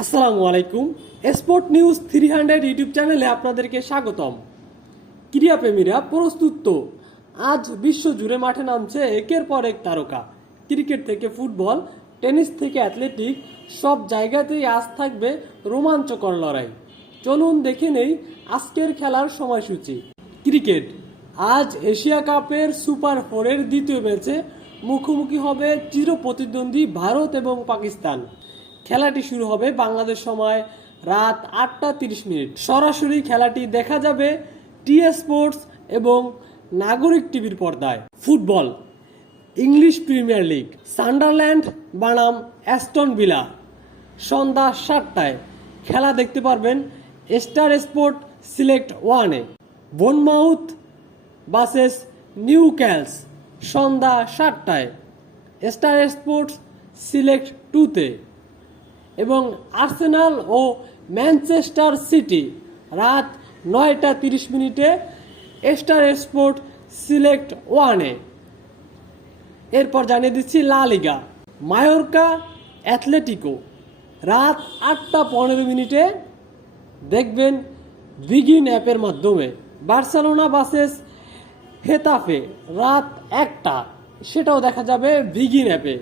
আসসালামু আলাইকুম। Sport news 300 YouTube চ্যানেলে আপনাদেরকে স্বাগতম। ক্রীড়াপ্রেমীরা প্রস্তুত তো? আজ বিশ্ব জুড়ে মাঠে নামছে একের পর এক তারকা। ক্রিকেট থেকে ফুটবল, টেনিস থেকে অ্যাথলেটিক, সব জায়গাতেই আজ থাকবে রোমাঞ্চকর লড়াই। চলুন দেখে নেই আজকের খেলার সময়সূচি। ক্রিকেট, আজ এশিয়া কাপের সুপার 4-এর দ্বিতীয় ম্যাচে মুখোমুখি হবে চিরপ্রতিদ্বন্দ্বী ভারত এবং পাকিস্তান। খেলাটি শুরু হবে বাংলাদেশ সময় রাত 8টা 30 মিনিট। সরাসরি খেলাটি দেখা যাবে টি স্পোর্টস এবং নাগরিক টিভির পর্দায়। Football, English premier league, Sunderland বনাম অ্যাস্টন ভিলা, সন্ধ্যা 7টায় খেলা দেখতে পারবেন স্টার স্পোর্ট সিলেক্ট 1-এ। বোনমাউথ ভার্সেস নিউক্যালস, সন্ধ্যা 7টায় স্টার স্পোর্টস সিলেক্ট 2-তে। এবং আর্সেনাল ও ম্যানচেস্টার সিটি রাত 9টা 30 মিনিটে স্টার স্পোর্ট সিলেক্ট 1-এ। এরপর জানিয়ে দিচ্ছি লা লিগা, মায়োরকা অ্যাথলেটিকো রাত 8টা 15 মিনিটে দেখবেন বিগিন অ্যাপের মাধ্যমে। বার্সেলোনা ভার্সেস হেতাফে রাত 1টা, সেটাও দেখা যাবে বিগিন অ্যাপে।